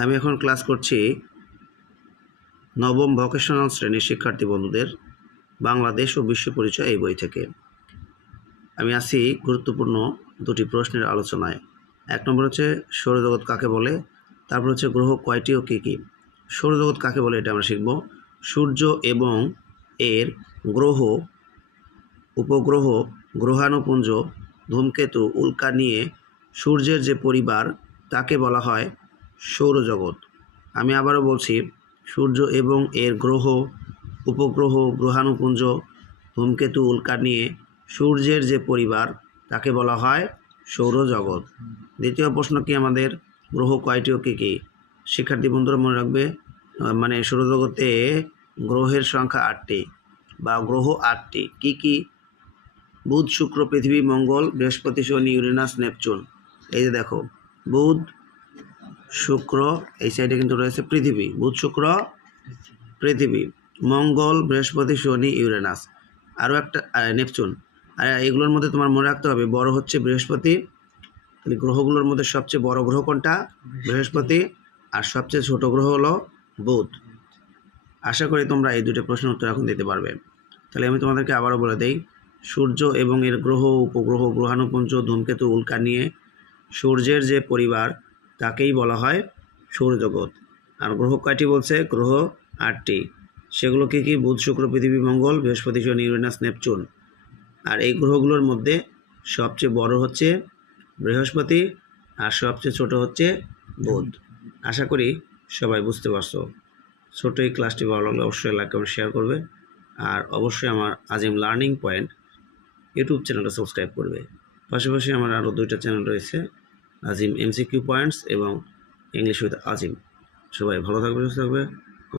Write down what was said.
আমি এখন ক্লাস করছি নবম ভোকেশনাল শ্রেণীর শিক্ষার্থী বন্ধুদের বাংলাদেশ ও বিশ্ব পরিচয় এই বই থেকে। আমি আছি গুরুত্বপূর্ণ দুটি প্রশ্নের আলোচনায়। এক নম্বর হচ্ছে সৌরজগৎ কাকে বলে, তারপর হচ্ছে গ্রহ কয়টি ও কী কী। সৌরজগৎ কাকে বলে এটা আমরা শিখব। সূর্য এবং এর গ্রহ, উপগ্রহ, গ্রহাণুপুঞ্জ, ধূমকেতু, উল্কা নিয়ে সূর্যের যে পরিবার তাকে বলা হয় সৌরজগৎ। আমি আবারও বলছি, সূর্য এবং এর গ্রহ, উপগ্রহ, গ্রহাণুপুঞ্জ, ধূমকেতু, উল্কা নিয়ে সূর্যের যে পরিবার তাকে বলা হয় সৌরজগৎ। দ্বিতীয় প্রশ্ন কি আমাদের, গ্রহ কয়টি ও কী কী। শিক্ষার্থী বন্ধুরা মনে রাখবে, মানে সৌরজগতে গ্রহের সংখ্যা 8টি বা গ্রহ 8টি। কী কী? বুধ, শুক্র, পৃথিবী, মঙ্গল, বৃহস্পতি, শনি, ইউরেনাস, নেপচুন। এই যে দেখো, বুধ, শুক্র, এই সাইডে কিন্তু রয়েছে পৃথিবী। বুধ, শুক্র, পৃথিবী, মঙ্গল, বৃহস্পতি, শনি, ইউরেনাস, আরও একটা নেপচুন। আর এগুলোর মধ্যে তোমার মনে রাখতে হবে, বড় হচ্ছে বৃহস্পতি। তাহলে গ্রহগুলোর মধ্যে সবচেয়ে বড় গ্রহ কোনটা? বৃহস্পতি। আর সবচেয়ে ছোট গ্রহ হলো বুধ। আশা করি তোমরা এই দুটো প্রশ্নের উত্তর এখন দিতে পারবে। তাহলে আমি তোমাদেরকে আবারও বলে দেই, সূর্য এবং এর গ্রহ, উপগ্রহ, গ্রহাণুপুঞ্জ, ধূমকেতু, উল্কা নিয়ে সূর্যের যে পরিবার তাকেই বলা হয় সৌরজগৎ। আর গ্রহ কয়টি বলছে? গ্রহ 8টি। সেগুলো কী কী? বুধ, শুক্র, পৃথিবী, মঙ্গল, বৃহস্পতি, শনি, ইউরেনাস, নেপচুন। আর এই গ্রহগুলোর মধ্যে সবচেয়ে বড় হচ্ছে বৃহস্পতি আর সবচেয়ে ছোট হচ্ছে বুধ। আশা করি সবাই বুঝতে পারছো। ছোট এই ক্লাসটি ভালো লাগলে অবশ্যই লাইক কমেন্ট শেয়ার করবে। আর অবশ্যই আমার আজিম লার্নিং পয়েন্ট ইউটিউব চ্যানেলটা সাবস্ক্রাইব করবে। পাশাপাশি আমার আরও 2টা চ্যানেল রয়েছে, আজিম MCQ পয়েন্টস এবং ইংলিশ উইথ আজিম। সবাই ভালো থাকবে, সুস্থ থাকবে।